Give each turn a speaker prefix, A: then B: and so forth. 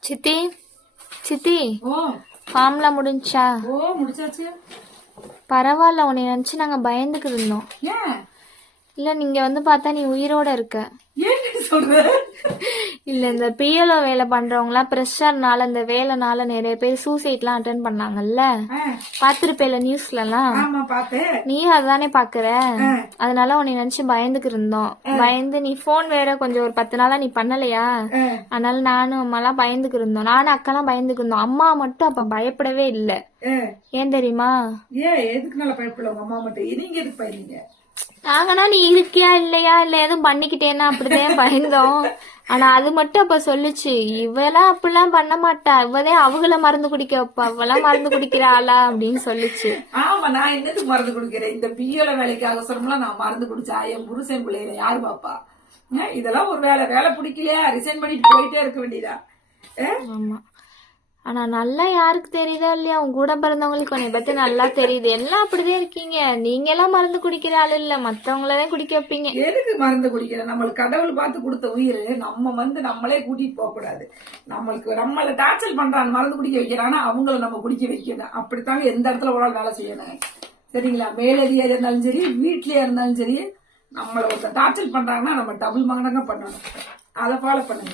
A: சித்தி சித்தி.
B: ஓ.
A: ஃபார்ம்லாம் முடிஞ்சா?
B: ஓ முடிச்சாச்சு.
A: பரவாயில்ல உன்னை நினச்சி நாங்கள் பயந்துக்கு இருந்தோம்.
B: ஏன்?
A: இல்லை நீங்கள் வந்து பார்த்தா நீ உயிரோட இருக்க. இல்லை இந்த பிஎல்ஓ வேலை பண்ணுறவங்களாம் ப்ரெஷர்னால இந்த வேலைனால நிறைய பேர் சூசைட்லாம் அட்டன் பண்ணாங்கல்ல? நியூஸ்லலாம்
B: ஆமா பார்த்தேன்.
A: நீயும் அதானே பாக்குற அதனால உன்னை நினைச்சு பயந்துக்கு இருந்தோம். பயந்து நீ போன் வேற கொஞ்சம் ஒரு பத்து நாளா நீ பண்ணலையா? அதனால நானும் அம்மாலாம் பயந்துக்கு இருந்தோம். நானும் அக்காலாம் பயந்துக்கு இருந்தோம். அம்மா மட்டும் அப்ப பயப்படவே இல்ல. ஏன் தெரியுமா?
B: ஏன் எதுக்கு நல்ல பயப்படல அம்மா மட்டும்? நீங்க எதுக்கு பயந்தீங்க?
A: நாங்கன்னா நீ இருக்கியா இல்லையா இல்ல எதுவும் பண்ணிக்கிட்டேன்னா அப்படிதான் பயந்தோம். ஆனா அது மட்டும் அப்ப சொல்லுச்சு. இவெல்லாம் அப்படிலாம் பண்ண மாட்டா. இவதே அவங்கள மருந்து குடிக்க வைப்பா. அவெல்லாம் மருந்து குடிக்கிற ஆளா அப்படின்னு சொல்லுச்சு.
B: ஆமா நான் என்னத்துக்கு மருந்து குடிக்கிறேன்? இந்த பியல வேலைக்கு அவசரம்லாம் நான் மருந்து குடிச்சா என் புருஷன் பிள்ளைகளை யாரு பாப்பா இதெல்லாம் ஒரு வேலை. வேலை பிடிக்கலையா? ரிசைன் பண்ணிட்டு போயிட்டே இருக்க வேண்டியதா?
A: ஆமா. ஆனா நல்லா யாருக்கு தெரியுதா இல்லையா? உங்க கூட பிறந்தவங்களுக்கு உன்னை பத்தி நல்லா தெரியுது. எல்லாம் அப்படிதான் இருக்கீங்க. நீங்க எல்லாம் மருந்து குடிக்கிற ஆள் இல்ல. மத்தவங்களதான் குடிக்க வைப்பீங்க.
B: எதுக்கு மருந்து குடிக்கிற? நம்மளுக்கு கடவுள் பார்த்து கொடுத்த உயிர் நம்ம வந்து நம்மளே கூட்டிட்டு போக கூடாது. நம்மளுக்கு நம்மள டார்ச்சர் பண்றான் மருந்து குடிக்க வைக்கிறானா. அவங்கள நம்ம குடிக்க வைக்கணும். அப்படித்தாங்க எந்த இடத்துல ஒரு வேலை செய்யணும். சரிங்களா? மேலதிகாரியா இருந்தாலும் சரி வீட்லயே இருந்தாலும் சரி நம்மள ஒருத்தர் டார்ச்சர் பண்றாங்கன்னா நம்ம டபுள் மடங்கா பண்ணணும். அதை ஃபாலோ பண்ணுங்க.